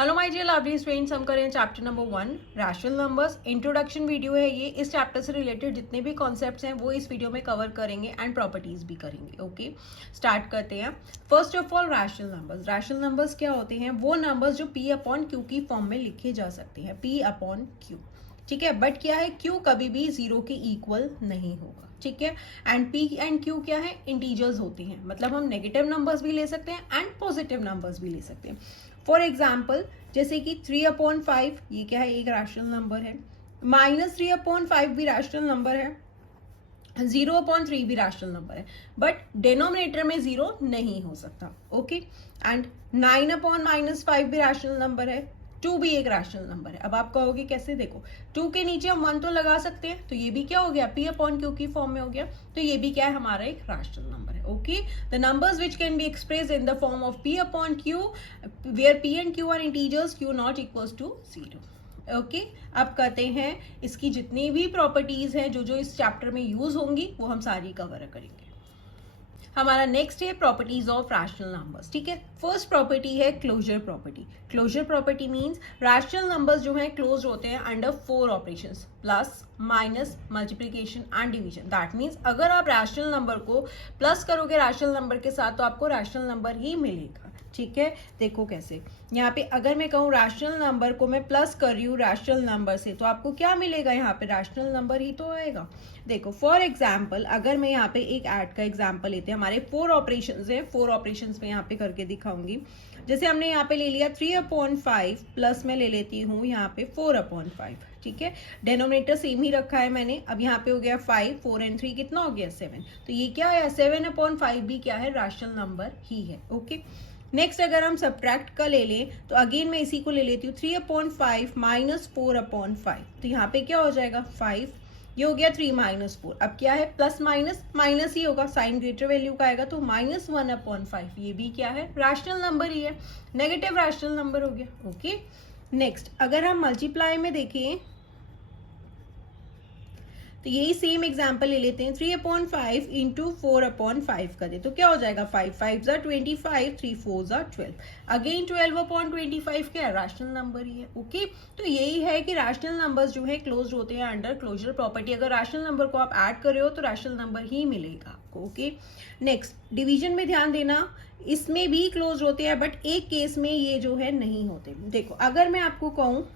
Hello my dear lovely students, हम करें chapter number 1 rational numbers. Introduction video है ये। इस चैप्टर से रिलेटेड जितने भी कॉन्सेप्ट्स हैं वो इस वीडियो में कवर करेंगे एंड प्रॉपर्टीज भी करेंगे। ओके, स्टार्ट करते हैं। First of all rational numbers. Rational numbers क्या होते हैं? वो नंबर्स जो पी अपॉन क्यू की फॉर्म में लिखे जा सकते हैं, पी अपॉन क्यू। ठीक है, बट क्या है, क्यू कभी भी जीरो के इक्वल नहीं होगा। ठीक है, एंड पी एंड क्यू क्या है, इंटीजर्स होती हैं। मतलब हम नेगेटिव नंबर्स भी ले सकते हैं एंड पॉजिटिव नंबर्स भी ले सकते हैं। फॉर एग्जाम्पल जैसे कि 3/5 ये क्या है, एक रैशनल नंबर है। -3/5 भी रैशनल नंबर है। 0/3 भी रैशनल नंबर है, बट डिनोमिनेटर में जीरो नहीं हो सकता। ओके, एंड 9/-5 भी रैशनल नंबर है। 2 भी एक रैशनल नंबर है। अब आप कहोगे कैसे? देखो, 2 के नीचे हम 1 तो लगा सकते हैं, तो ये भी क्या हो गया, पी अपॉन क्यू की फॉर्म में हो गया। तो ये भी क्या है, हमारा एक रैशनल नंबर है। Okay, the numbers which can be expressed in the form of P upon Q where P and Q are integers, Q not equals to 0। Okay, अब कहते हैं इसकी जितनी भी प्रॉपर्टीज हैं जो जो इस चैप्टर में यूज होंगी वो हम सारी कवर करेंगे। हमारा नेक्स्ट है प्रॉपर्टीज ऑफ रैशनल नंबर्स। ठीक है, फर्स्ट प्रॉपर्टी है closure property. Closure property means rational numbers जो हैं क्लोज होते हैं under 4 operations, plus, minus, multiplication and division. That means अगर आप रैशनल नंबर को प्लस करोगे रैशनल नंबर के साथ तो आपको रैशनल नंबर ही मिलेगा। ठीक है, देखो कैसे, यहाँ पे अगर मैं कहूँ रैशनल नंबर को मैं प्लस कर रही हूँ रैशनल नंबर से, तो आपको क्या मिलेगा? यहाँ पे रैशनल नंबर ही तो आएगा। देखो फॉर एग्जाम्पल अगर मैं यहाँ पे एक ऐड का एग्जाम्पल लेते हैं, हमारे 4 ऑपरेशंस हैं, 4 ऑपरेशंस में यहाँ पे करके दिखाऊंगी। जैसे हमने यहाँ पे ले लिया 3/5 प्लस मैं ले लेती हूँ यहाँ पे 4/5। ठीक है, डेनोमिनेटर सेम ही रखा है मैंने। अब यहाँ पे हो गया 5, 4 एंड 3 कितना हो गया, 7। तो ये क्या है, 7/5 भी क्या है, रैशनल नंबर ही है। ओके, नेक्स्ट अगर हम सब्ट्रैक्ट का ले लें तो अगेन मैं इसी को ले लेती हूँ, 3/5 माइनस 4/5। तो यहाँ पे क्या हो जाएगा, 5। ये हो गया 3 माइनस 4। अब क्या है, प्लस माइनस माइनस ही होगा, साइन ग्रेटर वैल्यू का आएगा, तो -1/5। ये भी क्या है, रैशनल नंबर ही है, नेगेटिव रैशनल नंबर हो गया। ओके, नेक्स्ट अगर हम मल्टीप्लाई में देखें तो यही सेम एग्जाम्पल ले लेते हैं, 3/5 इंटू 4/5 कर दे तो क्या हो जाएगा, 5 5 25, 3 4 12। अगेन 12/25 क्या है, रैशनल नंबर ही है। ओके, तो यही है कि रैशनल नंबर्स जो है क्लोज होते हैं अंडर क्लोजर प्रॉपर्टी। अगर रैशनल नंबर को आप ऐड कर रहे हो तो रैशनल नंबर ही मिलेगा आपको। ओके, नेक्स्ट डिवीजन में ध्यान देना, इसमें भी क्लोज होते हैं बट एक केस में ये जो है नहीं होते। देखो अगर मैं आपको कहूँ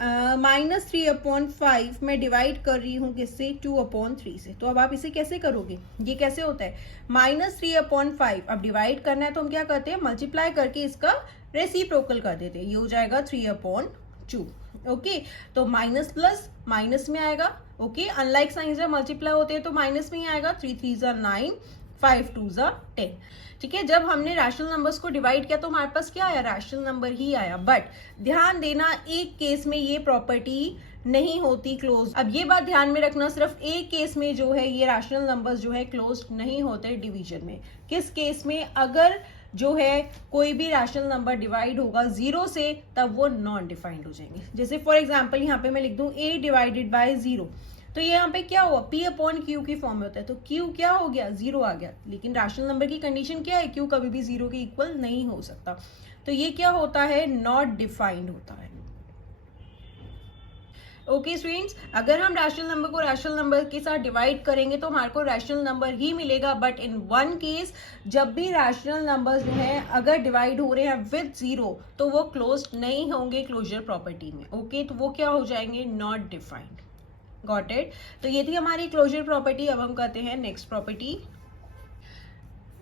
-3/5 मैं डिवाइड कर रही हूँ किससे, 2/3 से, तो अब आप इसे कैसे करोगे, ये कैसे होता है, -3/5 अब डिवाइड करना है तो हम क्या करते हैं, मल्टीप्लाई करके इसका रेसिप्रोकल कर देते हैं, ये हो जाएगा 3/2। ओके, तो माइनस प्लस माइनस में आएगा। ओके, अनलाइक साइंस जब मल्टीप्लाई होते हैं तो माइनस में ही आएगा, 3 3 9, 5 2 10। ठीक है, जब हमने रैशनल नंबर्स को डिवाइड किया तो हमारे पास क्या आया, रैशनल नंबर ही आया। बट ध्यान देना एक केस में ये प्रॉपर्टी नहीं होती क्लोज। अब ये बात ध्यान में रखना, सिर्फ एक केस में जो है ये रैशनल नंबर्स जो है क्लोज नहीं होते डिवीजन में। किस केस में, अगर जो है कोई भी रैशनल नंबर डिवाइड होगा 0 से तब वो नॉन डिफाइंड हो जाएंगे। जैसे फॉर एग्जाम्पल यहाँ पे मैं लिख दूं a डिवाइडेड बाय 0, तो ये यहाँ पे क्या हुआ, p अपॉन क्यू की फॉर्म में होता है, तो q क्या हो गया, 0 आ गया। लेकिन रैशनल नंबर की कंडीशन क्या है, q कभी भी 0 के इक्वल नहीं हो सकता, तो ये क्या होता है, नॉट डिफाइंड होता है। ओके स्टूडेंट्स, अगर हम रैशनल नंबर को रैशनल नंबर के साथ डिवाइड करेंगे तो हमारे को रैशनल नंबर ही मिलेगा। बट इन वन केस, जब भी रैशनल नंबर्स जो हैं अगर डिवाइड हो रहे हैं विद 0 तो वो क्लोज नहीं होंगे क्लोजर प्रॉपर्टी में। ओके, तो वो क्या हो जाएंगे, नॉट डिफाइंड। Got it. तो ये थी हमारी क्लोजर प्रॉपर्टी। अब हम करते हैं नेक्स्ट प्रॉपर्टी।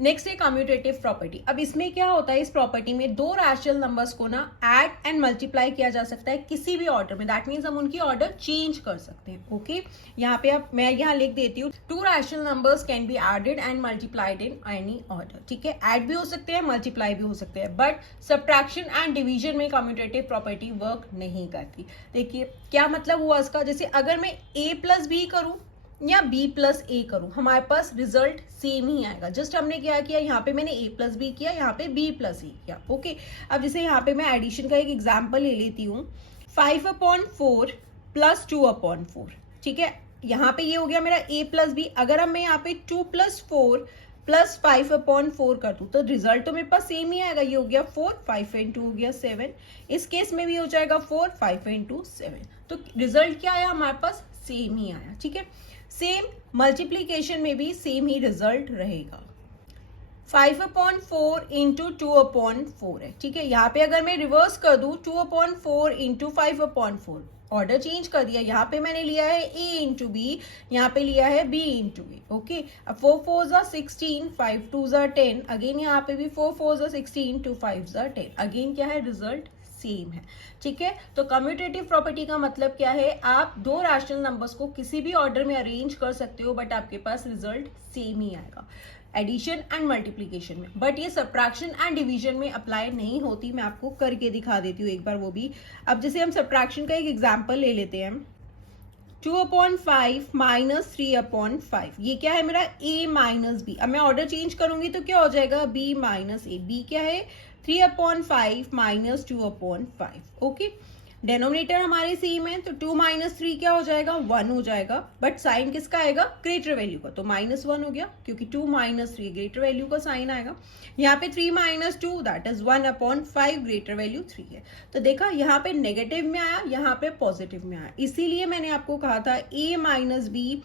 नेक्स्ट है कम्यूटेटिव प्रॉपर्टी। अब इसमें क्या होता है, इस प्रॉपर्टी में दो रैशनल नंबर्स को ना ऐड एंड मल्टीप्लाई किया जा सकता है किसी भी ऑर्डर में। दैट मीन्स हम उनकी ऑर्डर चेंज कर सकते हैं। ओके, यहाँ पे अब मैं यहाँ लिख देती हूँ, 2 rational numbers can be added and multiplied in any order. ठीक है, ऐड भी हो सकते हैं, मल्टीप्लाई भी हो सकते हैं, बट सब्ट्रैक्शन एंड डिवीजन में कम्यूटेटिव प्रॉपर्टी वर्क नहीं करती। देखिए क्या मतलब हुआ इसका, जैसे अगर मैं a प्लस बी करूँ या b प्लस ए करूं, हमारे पास रिजल्ट सेम ही आएगा। जस्ट हमने क्या किया, यहाँ पे मैंने a प्लस बी किया, यहाँ पे b प्लस ए किया। ओके, अब जैसे यहाँ पे मैं एडिशन का एक एग्जाम्पल ले लेती हूँ, 5/4 प्लस 2/4। ठीक है, यहाँ पे ये हो गया मेरा a प्लस बी। अगर अब मैं यहाँ पे 2 + 4 प्लस 5/4 कर दूं तो रिजल्ट तो मेरे पास सेम ही आएगा, ये हो गया 4, 5 and 2 हो गया 7, इस केस में भी हो जाएगा 4, 5 and 2 7। तो रिजल्ट क्या आया हमारे पास, सेम ही आया, ठीक है। सेम मल्टीप्लीकेशन में भी सेम ही रिजल्ट रहेगा। 5/4 इंटू 2/4 है, ठीक है। यहाँ पे अगर मैं रिवर्स कर दूं 2/4 इंटू 5/4, ऑर्डर चेंज कर दिया, यहाँ पे मैंने लिया है a इंटू बी, यहाँ पे लिया है b इंटू ए, ओके। अब 4 4 16, 5 2 10, अगेन यहाँ पे भी 4 4 16, 2 5 10, अगेन क्या है, रिजल्ट सेम है, ठीक है। तो कम्यूटेटिव प्रॉपर्टी का मतलब क्या है, आप दो रैशनल नंबर्स को किसी भी ऑर्डर में अरेंज कर सकते हो बट आपके पास रिजल्ट सेम ही आएगा, एडिशन एंड मल्टीप्लीकेशन में। बट ये सब्ट्रैक्शन एंड डिवीजन में अप्लाई नहीं होती, मैं आपको करके दिखा देती हूँ एक बार वो भी। अब जैसे हम सब्ट्रैक्शन का एक एग्जांपल ले लेते हैं, 2/5 माइनस 3/5, ये क्या है मेरा a माइनस बी। अब मैं ऑर्डर चेंज करूंगी तो क्या हो जाएगा, b माइनस ए, b क्या है 3/5 माइनस 2/5, ओके। डेनोमिनेटर हमारे सेम है तो 2 माइनस 3 क्या हो जाएगा, 1 हो जाएगा, बट साइन किसका आएगा, ग्रेटर वैल्यू का, तो -1 हो गया क्योंकि 2 माइनस 3 ग्रेटर वैल्यू का साइन आएगा। यहाँ पे 3 minus 2 that is 1/5, greater value 3 है। तो देखा यहाँ पे नेगेटिव में आया, यहाँ पे पॉजिटिव में आया, इसीलिए मैंने आपको कहा था a माइनस बी,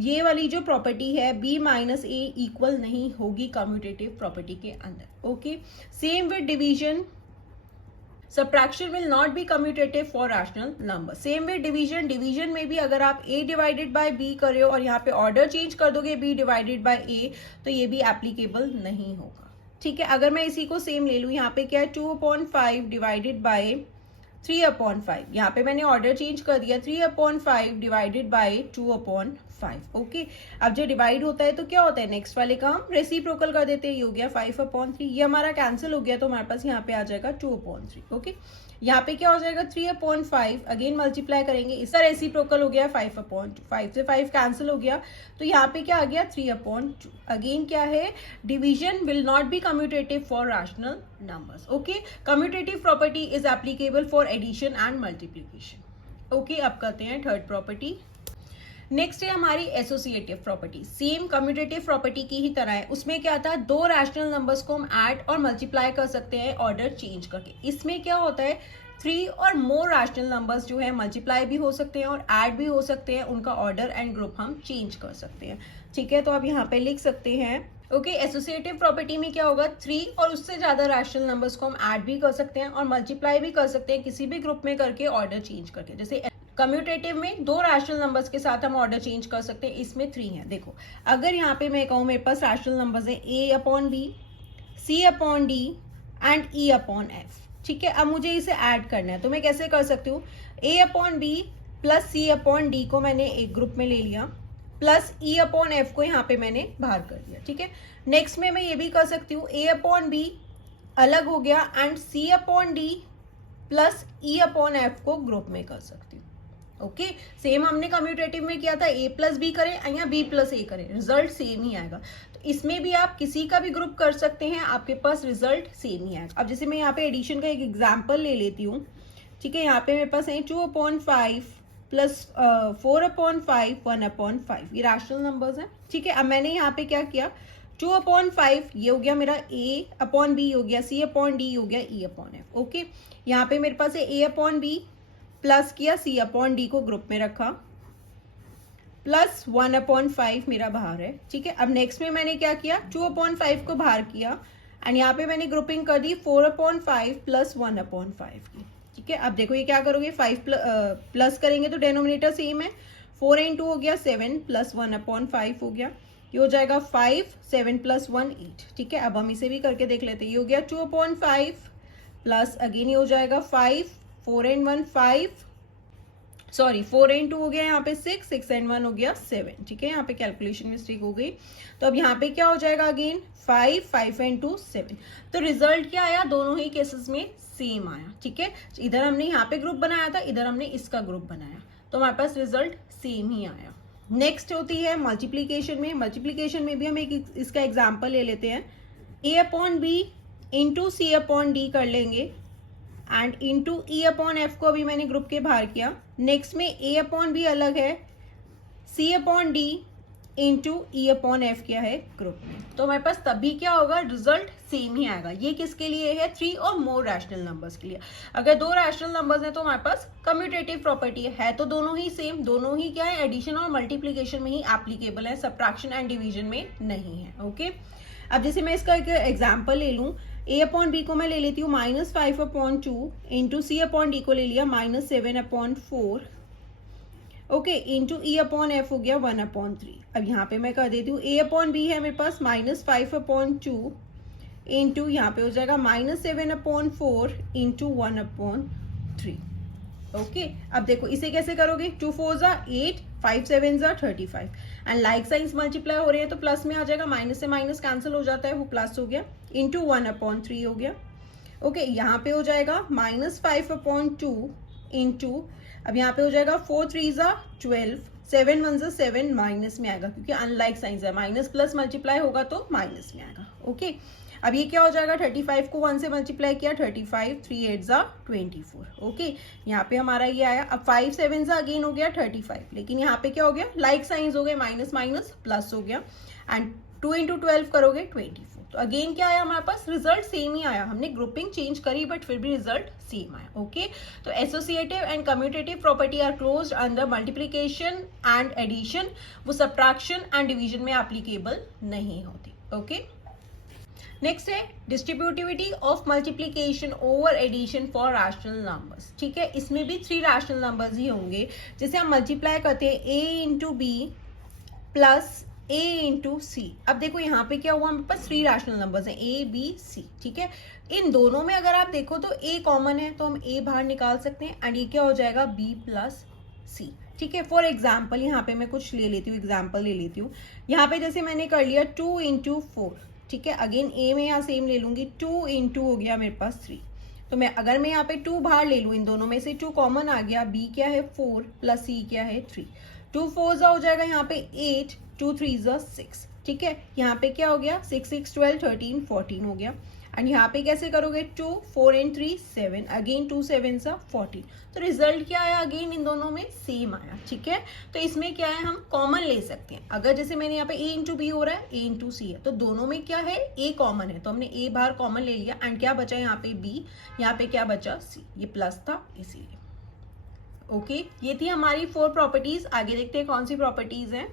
ये वाली जो प्रॉपर्टी है b माइनस ए इक्वल नहीं होगी कम्यूटेटिव प्रॉपर्टी के अंदर, okay. Same with division, subtraction will not be commutative for rational number। Same way division, division में भी अगर आप a डिवाइडेड बाय b कर रहे हो और यहाँ पे ऑर्डर चेंज कर दोगे b डिवाइडेड बाय a, तो ये भी एप्लीकेबल नहीं होगा, ठीक है। अगर मैं इसी को सेम ले लूँ, यहाँ पे क्या है 2/5 डिवाइडेड बाय 3/5, यहाँ पे मैंने ऑर्डर चेंज कर दिया 3/5 डिवाइडेड बाय 2/5, ओके। अब जो डिवाइड होता है तो क्या होता है, नेक्स्ट वाले का हम रेसिप्रोकल कर देते हैं, ये हो गया 5/3, ये हमारा कैंसिल हो गया तो हमारे पास यहाँ पे आ जाएगा 2/3, ओके। यहाँ पे क्या हो जाएगा 3/5, अगेन मल्टीप्लाई करेंगे, इसका रेसिप्रोकल हो गया 5/2, 5 से 5 कैंसिल हो गया तो यहाँ पे क्या आ गया 3/2। अगेन क्या है, division will not be commutative for rational numbers, okay. Commutative property is applicable for addition and multiplication, okay. अब करते हैं थर्ड प्रॉपर्टी। नेक्स्ट है हमारी associative property, same commutative property की ही तरह है। उसमें क्या था, दो रैशनल नंबर्स को हम ऐड और मल्टीप्लाई कर सकते हैं ऑर्डर चेंज करके। इसमें क्या होता है, 3 और मोर रैशनल नंबर्स जो है मल्टीप्लाई भी हो सकते हैं और ऐड भी हो सकते हैं, उनका ऑर्डर एंड ग्रुप हम चेंज कर सकते हैं, ठीक है। तो आप यहाँ पे लिख सकते हैं, ओके। एसोसिएटिव प्रॉपर्टी में क्या होगा, 3 और उससे ज्यादा रैशनल नंबर्स को हम ऐड भी कर सकते हैं और मल्टीप्लाई भी कर सकते हैं किसी भी ग्रुप में करके ऑर्डर चेंज करके। जैसे कम्यूटेटिव में दो रैशनल नंबर्स के साथ हम ऑर्डर चेंज कर सकते हैं, इसमें 3 है। देखो अगर यहाँ पे मैं कहूँ मेरे पास रैशनल नंबर्स है a/b, c/d एंड e/f, ठीक है। अब मुझे इसे ऐड करना है तो मैं कैसे कर सकती हूँ, a/b प्लस c/d को मैंने एक ग्रुप में ले लिया, प्लस e/f को यहाँ पे मैंने बाहर कर दिया, ठीक है। नेक्स्ट में मैं ये भी कर सकती हूँ, a/b अलग हो गया एंड c/d प्लस e/f को ग्रुप में कर सकती हूँ, ओके। सेम हमने कम्यूटेटिव में किया था, a प्लस बी करें या b प्लस ए करें, रिजल्ट सेम ही आएगा। तो इसमें भी आप किसी का भी ग्रुप कर सकते हैं, आपके पास रिजल्ट सेम ही आएगा। अब जैसे मैं यहाँ पे एडिशन का एक एग्जांपल ले लेती हूँ, ठीक है। यहाँ पे मेरे पास है 2/5 प्लस 4/5, 1/5, ये रैशनल नंबर्स हैं, ठीक है। अब मैंने यहाँ पे क्या किया, 2/5 ये हो गया मेरा a/b हो गया, c/d हो गया, e/f, ओके। यहाँ पे मेरे पास है a/b प्लस किया, c/d को ग्रुप में रखा, प्लस 1/5 मेरा बाहर है, ठीक है। अब नेक्स्ट में मैंने क्या किया, 2/5 को बाहर किया एंड यहाँ पे मैंने ग्रुपिंग कर दी 4/5 प्लस 1/5 की, ठीक है। अब देखो ये क्या करोगे, 5 प्लस करेंगे तो डेनोमिनेटर सेम है, 4 × 2 हो गया 7 प्लस 1/5 हो गया, ये हो जाएगा 5, 7 प्लस 1 8, ठीक है। अब हम इसे भी करके देख लेते हैं, ये हो गया 2/5 प्लस अगेन ये हो जाएगा 5, 4 × 1 5, सॉरी 4 × 2 हो गया यहाँ पे 6, 6 × 1 हो गया 7, ठीक है। यहाँ पे कैलकुलेशन मिस्टेक हो गई, तो अब यहाँ पे क्या हो जाएगा, अगेन 5, 5 × 2 7। तो रिजल्ट क्या आया, दोनों ही केसेस में सेम आया, ठीक है। इधर हमने यहाँ पे ग्रुप बनाया था, इधर हमने इसका ग्रुप बनाया, तो हमारे पास रिजल्ट सेम ही आया। नेक्स्ट होती है मल्टीप्लीकेशन में। मल्टीप्लीकेशन में भी हम एक इसका एग्जाम्पल ले लेते हैं, a/b इंटू c/d कर लेंगे एंड इंटू e/f को अभी मैंने ग्रुप के बाहर किया। नेक्स्ट में a/b अलग है, c/d इंटू ई अपॉन एफ क्या है ग्रुप में, तो हमारे पास तभी क्या होगा, रिजल्ट सेम ही आएगा। ये किसके लिए है, 3 और मोर रैशनल नंबर्स के लिए। अगर 2 रैशनल नंबर्स हैं तो हमारे पास कम्यूटेटिव प्रॉपर्टी है तो दोनों ही सेम, दोनों ही क्या है, एडिशन और मल्टीप्लीकेशन में ही एप्लीकेबल है, सब्ट्रैक्शन एंड डिवीजन में नहीं है। ओके, अब जैसे मैं इसका एक एग्जाम्पल ले लूँ, ए अपॉन बी को मैं ले लेती हूँ -5/2 इंटू सी अपॉन डी को ले लिया -7/4, ओके, इंटू ई अपॉन एफ हो गया 1/3। अब यहाँ पे मैं कर देती हूँ ए अपॉन बी है मेरे पास -5/2 इंटू यहाँ पे हो जाएगा -7/4 इंटू 1/3। ओके, अब देखो इसे कैसे करोगे, 2 4 ज़ा 8, 5 7 ज़ा 35 एंड लाइक साइंस मल्टीप्लाई हो रही है तो प्लस में आ जाएगा, माइनस से माइनस कैंसिल हो जाता है, वो प्लस हो गया, इंटू 1/3 हो गया। ओके, यहाँ पे हो जाएगा -5/2 इंटू, अब यहाँ पे हो जाएगा 4 3 ज़ा 12, 7 1 ज़ा 7, माइनस में आएगा क्योंकि अनलाइक साइंस है, माइनस प्लस मल्टीप्लाई होगा तो माइनस में आएगा। ओके, अब ये क्या हो जाएगा, 35 को 1 से मल्टीप्लाई किया, 35 3 8 ज़ा 24। ओके, यहाँ पे हमारा ये आया। अब 5 7 ज़ा अगेन हो गया 35, लेकिन यहाँ पे क्या हो गया, लाइक साइंस हो गए, माइनस माइनस प्लस हो गया, एंड 2 इंटू 12 करोगे 24। तो अगेन क्या आया हमारे पास, रिजल्ट सेम ही आया, हमने ग्रुपिंग चेंज करी बट फिर भी रिजल्ट सेम आया। ओके, तो associative and commutative property are closed under multiplication and addition, वो सब्ट्रैक्शन एंड डिवीजन में एप्लीकेबल नहीं होती। ओके, नेक्स्ट है distributivity of multiplication over addition for rational numbers. ठीक है, इसमें भी 3 रैशनल नंबर्स ही होंगे, जैसे हम मल्टीप्लाई करते हैं a into B plus a into C. अब देखो यहाँ पे क्या हुआ, हमारे पास 3 रैशनल नंबर्स हैं a b c। ठीक है, इन दोनों में अगर आप देखो तो a कॉमन है तो हम a बाहर निकाल सकते हैं एंड ये क्या हो जाएगा b प्लस c। ठीक है, फॉर एग्जाम्पल यहाँ पे मैं कुछ ले लेती हूँ, एग्जाम्पल ले लेती हूँ। यहाँ पे जैसे मैंने कर लिया 2 इंटू 4, ठीक है, अगेन ए में यहाँ सेम ले लूंगी, 2 इंटू हो गया मेरे पास 3, तो मैं अगर मैं यहाँ पे 2 बाहर ले लूँ, इन दोनों में से 2 कॉमन आ गया, b क्या है 4 प्लस c क्या है 3, 2 4 ज़ा हो जाएगा यहाँ पे 8, 2 3 ज़ा 6। ठीक है, यहाँ पे क्या हो गया, 6 6 12 13 14 हो गया, एंड यहाँ पे कैसे करोगे, 2 4 एंड 3 7, अगेन 2 7 ज़ा 14। तो रिजल्ट क्या आया, अगेन इन दोनों में सेम आया। ठीक है, तो इसमें क्या है, हम कॉमन ले सकते हैं। अगर जैसे मैंने यहाँ पे a इंटू बी हो रहा है, a इंटू सी है, तो दोनों में क्या है, a कॉमन है तो हमने a बाहर कॉमन ले लिया, एंड क्या बचा यहाँ पे b, यहाँ पे क्या बचा c, ये प्लस था इसीलिए। ओके, ये थी हमारी 4 प्रॉपर्टीज। आगे देखते हैं कौन सी प्रॉपर्टीज हैं।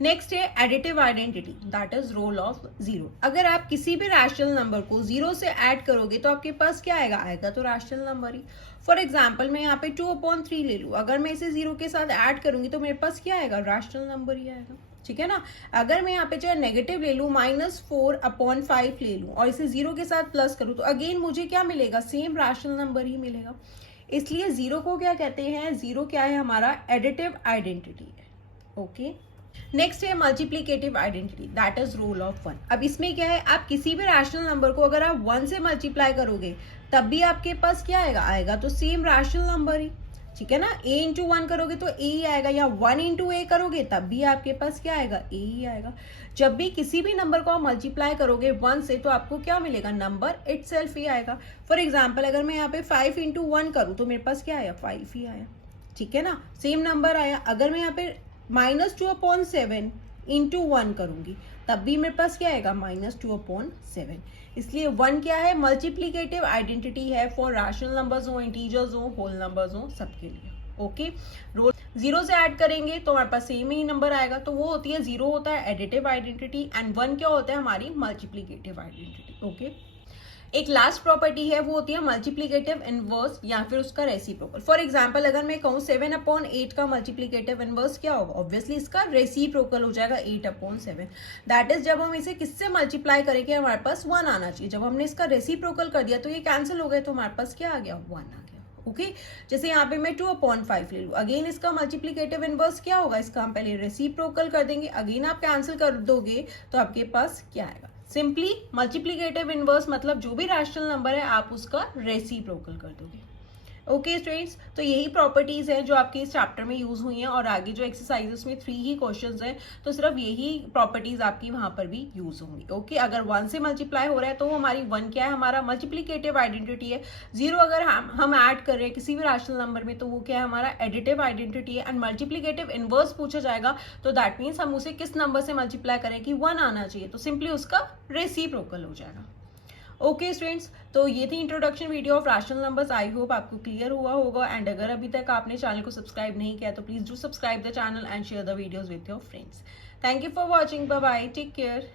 नेक्स्ट है additive identity, that is role of 0। अगर आप किसी भी रैशनल नंबर को 0 से ऐड करोगे तो आपके पास क्या आएगा, आएगा तो rational number he. For example मैं यहाँ पे 2/3 ले लूँ, अगर मैं इसे 0 के साथ ऐड करूंगी तो मेरे पास क्या आएगा, रैशनल नंबर ही आएगा। ठीक है ना, अगर मैं यहाँ पे चाहे नेगेटिव ले लूँ, -4/5 ले लूँ और इसे 0 के साथ प्लस करूँ तो अगेन मुझे क्या मिलेगा, सेम रैशनल नंबर ही मिलेगा। इसलिए 0 को क्या कहते हैं, 0 क्या है, हमारा एडिटिव आइडेंटिटी है। ओके, नेक्स्ट है multiplicative identity, that is rule of 1। अब इसमें क्या है, आप किसी भी रैशनल नंबर को अगर आप 1 से मल्टीप्लाई करोगे तब भी आपके पास क्या आएगा, आएगा तो सेम रैशनल नंबर ही। ठीक है ना, a इंटू 1 करोगे तो a ही आएगा, या 1 इंटू a करोगे तब भी आपके पास क्या आएगा, a ही आएगा। जब भी किसी भी नंबर को आप मल्टीप्लाई करोगे 1 से तो आपको क्या मिलेगा, नंबर इटसेल्फ ही आएगा। फॉर एग्जाम्पल अगर मैं यहाँ पे 5 इंटू 1 करूँ तो मेरे पास क्या आया, 5 ही आया। ठीक है ना, सेम नंबर आया। अगर मैं यहाँ पे -2/7 इंटू 1 करूंगी तब भी मेरे पास क्या आएगा, -2/7। इसलिए 1 क्या है, मल्टीप्लीकेटिव आइडेंटिटी है फॉर रैशनल नंबर्स हो, इंटीजर्स हो, होल नंबर्स हो, सबके लिए। ओके, रोल 0 से ऐड करेंगे तो हमारे पास सेम ही नंबर आएगा, तो वो होती है 0 होता है एडिटिव आइडेंटिटी एंड 1 क्या होता है, हमारी मल्टीप्लीकेटिव आइडेंटिटी। ओके, एक लास्ट प्रॉपर्टी है वो होती है मल्टीप्लीकेटिव इनवर्स या फिर उसका रेसिप्रोकल। फॉर एग्जांपल अगर मैं कहूँ 7/8 का मल्टीप्लीकेटिव इनवर्स क्या होगा, ऑब्वियसली इसका रेसिप्रोकल हो जाएगा 8/7। दैट इज जब हम इसे किससे मल्टीप्लाई करेंगे हमारे पास 1 आना चाहिए, जब हमने इसका रेसिप्रोकल कर दिया तो ये कैंसिल हो गए तो हमारे पास क्या आ गया, 1 आ गया। ओके, जैसे यहाँ पे मैं 2/5 ले लूँ, अगेन इसका मल्टीप्लीकेटिव इनवर्स क्या होगा, इसका हम पहले रेसिप्रोकल कर देंगे, अगेन आप कैंसिल कर दोगे तो आपके पास क्या आएगा, सिंपली मल्टीप्लीकेटिव इनवर्स मतलब जो भी रैशनल नंबर है आप उसका रेसिप्रोकल कर दोगे। ओके स्टूडेंट्स, तो यही प्रॉपर्टीज हैं जो आपके इस चैप्टर में यूज हुई हैं और आगे जो एक्सरसाइजेस में 3 ही क्वेश्चंस हैं तो सिर्फ यही प्रॉपर्टीज आपकी वहां पर भी यूज होंगी। ओके, अगर 1 से मल्टीप्लाई हो रहा है तो वो हमारी 1 क्या है, हमारा मल्टीप्लीकेटिव आइडेंटिटी है। 0 अगर हम ऐड कर रहे हैं किसी भी रैशनल नंबर में तो वो क्या है, हमारा एडिटिव आइडेंटिटी है। एंड मल्टीप्लीकेटिव इनवर्स पूछा जाएगा तो दैट मीन्स हम उसे किस नंबर से मल्टीप्लाई करें कि 1 आना चाहिए, तो सिंपली उसका रेसिप्रोकल हो जाएगा। ओके स्टूडेंट्स, तो ये थी introduction video of rational numbers. I hope आपको क्लियर हुआ होगा। एंड अगर अभी तक आपने चैनल को सब्सक्राइब नहीं किया तो please do subscribe the channel and share the videos with your friends. Thank you for watching, bye bye, take care.